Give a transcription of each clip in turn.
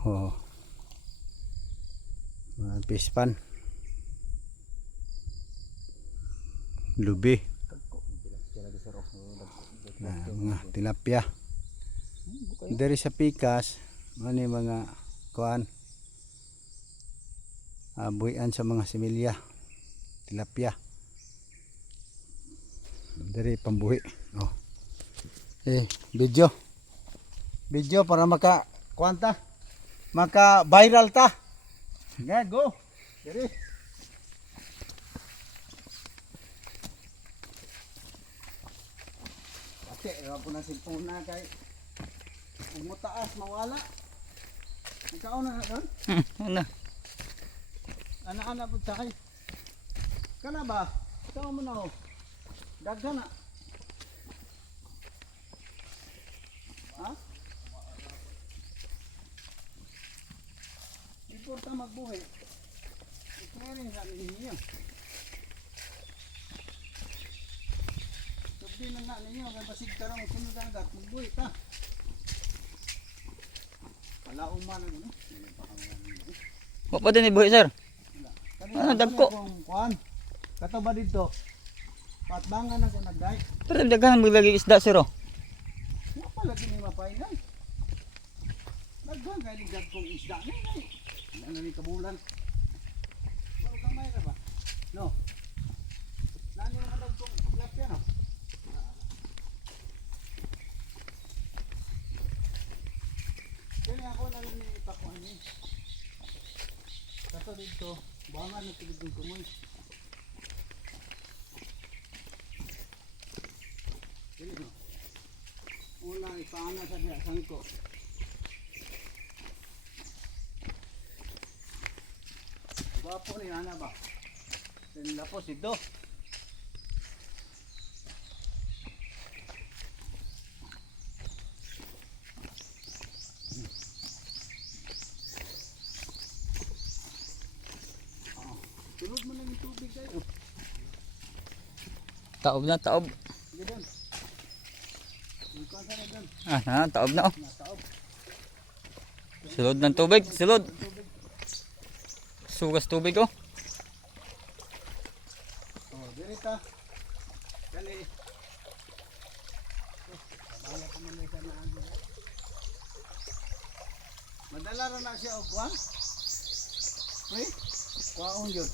Oh. Mga pispan. Lubi. Mga tilapia. Dari sa pikas, ano mga kuan, buhian sa mga similya, tilapia. Dari pambuhi. Oh. Video. Video para maka kuanta, maka viral ta. Nga go. Dari. Ate, po na sipuna kay umutaas mawala. Ikaw na doon? Ano? Ana-ana po sa kay. Kana ba? Ikaw mo na oh. Daghan na. Ha? Importa magbuhay. Ito nga rin sa ninyo. Sabi na nga ninyo, kaya basig ka rin sunod ang agat, magbuhay ka. Palaong man ano? Wa pa din ibuhi sir. Ano dagko? Kuan. Kato ba dito? Patbangan ako nagday. Pero daghan maglagi isda sir oh. Nga pala kini mapainan. Daghan kay ni dagkong isda ni. Ano ni kabulan? Wala kamay ra ba? No. Nani mga dagkong tilapia no? Kaya ako na lang ni ipakuan ni. Kato dito, bangan na tigidong kumoy. Una ipaana sa diasan ko. Bapo ni ana ba? Lapos ito. Tulog mo lang yung tubig kayo. Taob na taob. Ganun. Ikaw sa ganun. Taob na oh. Nataob. Sulod ng tubig, sulod. Sugas tubig oh. Oh, dirita. Kali. Sabaya ko man sa naan. Madala ra na siya og kwan. Pre, kwaon gyud.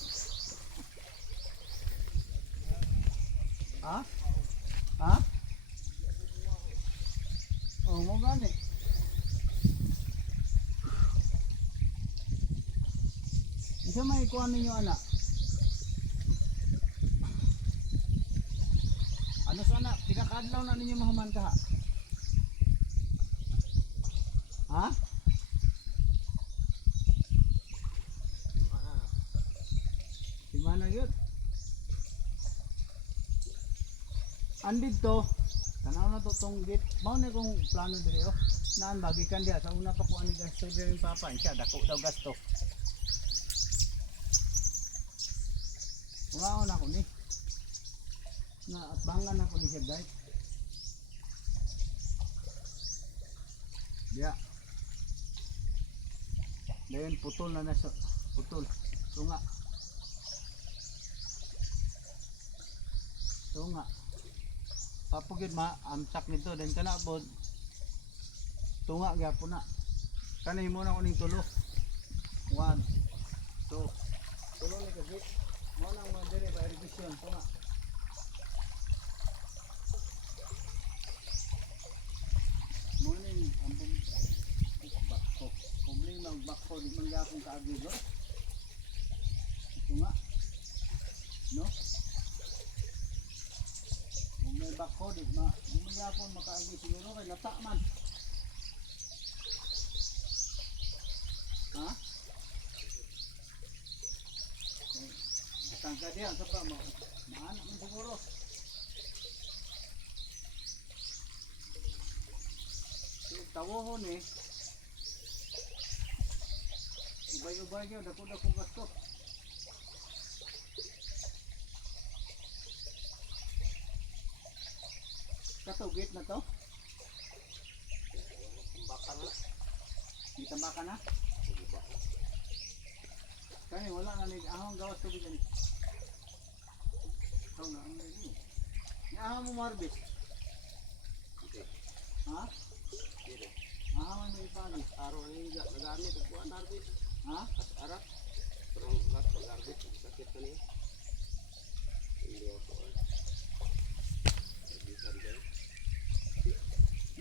Ha? Ha? Oh, mo gani. Isa may kuan ninyo anak. Ano sana pinakadlaw na ninyo mahuman ka ha? Ha? Di mana yun? Andit to, tanaw na to tong gate. Mao na kong plano dire oh. Naan bagikan dia sa una pa ko ani gasto dire papa, siya dako daw gasto. Wow na ko ni. Na atbangan na ko ni siya guys. Dia. Then putol na sa putol. Tunga. Tunga. Papugid amsak nito then kana bod tunga gyapon na kanay mo na kuning tulo 1 2 tulo ni kasi mo nang dire ba irrigation tunga mo ning ambong bakko problema ang bakko di man gyapon kaagi do tunga no. May bako di mo yapon makaagi siguro kay lata man. Ha? Tangka dia sa pa mo. Maanak man siguro. Tawohon eh. Ubay-ubay gyud dako-dako gasto. Kato gate na to? Tambakan na. Di tambakan. maka na. Kani wala na ni ahong gawas tubig ani. Taw na ang ni. Ni ahong mo marbis. Ha? Ahong mo ipani. Araw ini enggak nagamit ang buwan arbit. Ha? Arak. Terus lak arbit sakit kan ya. Hindi ako. Bisa din.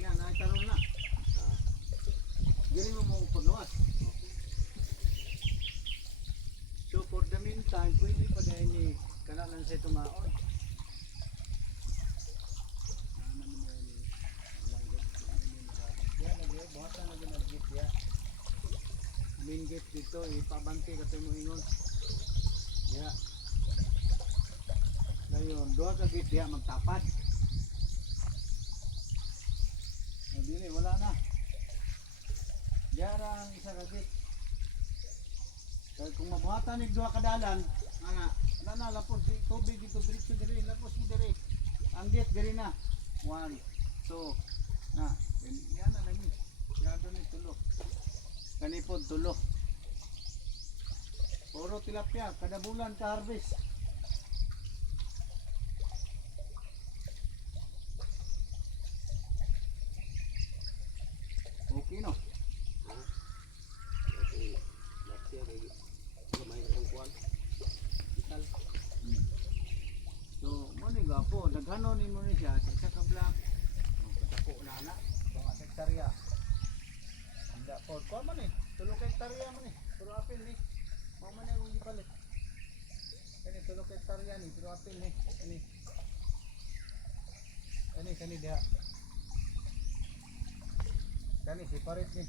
Yan ay karon na. Dili mo mo pagawas. So for the meantime, pwede pa dahil ni kanalan sa itong maon. Main gate dito, ipabante kasi mo ingon. Ya. Ngayon, doon ka gate diya magtapad. Dili, wala na. Diara ang isa ka gate. Kaya kung mabuhatan ni duha kadalan, ana, na lapos di tubig dito diretso diri, lapos mo diri. Ang gate diri na. 1 2 na. Yan na lang ni. Yado ni tulo. Kanipod tulo. Puro tilapia kada bulan ka harvest. Okay no. Tapi lapsia kayak lumay ang kuwan. Ital. So, mo ni gapo, daghano ni mo ni siya sa isa ka block. Katako na na, mga hektarya. Anda po, ko man ni, 3 hektarya man ni. Pero apil ni. Mo man ang gipalit. Kani 3 hektarya ni, pero apil ni. Kani dia. Kani separate ni.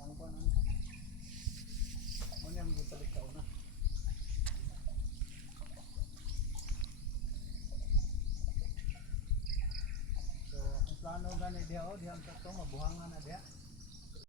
Ang ba nang mo ni ang gipalit sa una. So, ang plano gani dia o, diyan sa to mabuhangan na dia.